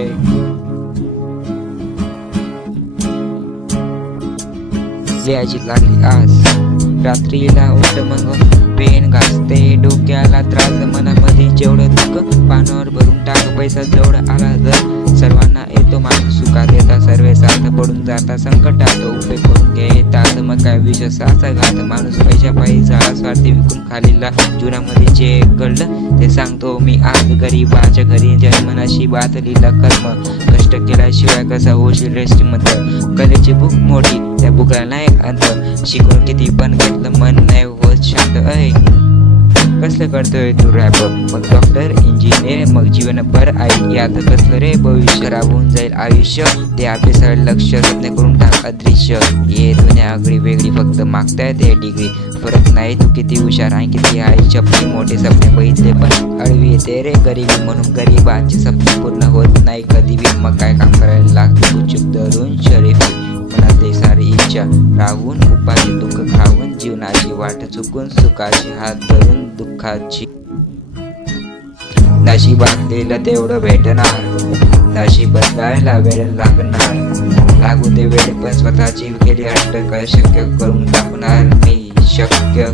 आहे. लिहायची लागली आस, रात्रीला उठ मग पेन घासते, डोक्याला त्रास मनामध्ये जेवढं दुःख पानावर भरून टाक, पैसा जवळ आला जर सर्वांना येतो माणूस सुखात येता, सर्वे साथ पडून जाता संकटात उभे करून घेतात, मग काय विश्वासाचा घात, माणूस पैशा पायी झाला स्वार्थी विकून खालीला, जीवनामध्ये जे घडलं ते सांगतो मी आज, गरीबाच्या घरी जन्म नशिबात लिहिलं कर्म, कष्ट केल्याशिवाय कसा होशील रेस्टमध्ये, कलेची भूक मोठी त्या भूकला नाही अंत, शिकून किती पण घेतलं मन नाही होत शांत. कसलं करतोय तू रॅप, मग डॉक्टर इंजिनियर मग जीवनभर आई, यात कसलं रे भविष्य, खराब होऊन जाईल आयुष्य, ते अभ्यासाकडे लक्ष स्वप्न करून टाक अदृश्य, ये दुनिया आगळी वेगळी फक्त मागताय ते डिग्री, फरक नाही तू किती हुशार आणि किती आहे चपली, मोठे स्वप्ने बघितले पण अडवी येते रे गरिबी, म्हणून गरिबांचे स्वप्न पूर्ण होत नाही कधी बी, मग काय काम करायला लागते चूक धरून शरीफी, मनातली सारी इच्छा राहून उपाशी दुःख खाऊन, जीवनाची वाट चुकून सुखाची हात धरून दुःखाची, नशिबात दिलं तेवढं भेटणार, नशीब बदलायला वेळ लागणार, लागू दे वेळ पण स्वतःची केली हट्ट, काय शक्य करून दाखवणार मी शक्य,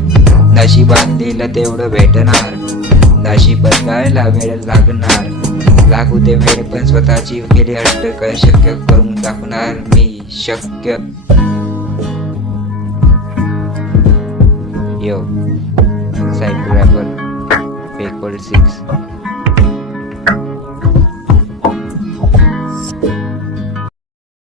नशिबात दिलं तेवढं भेटणार, नशीब बदलायला वेळ लागणार, लागू दे वेळ पण स्वतःची केली हट्ट, काय शक्य करून दाखवणार मी शक्य. यो साइड रॅपर फेक वर्ल्ड 6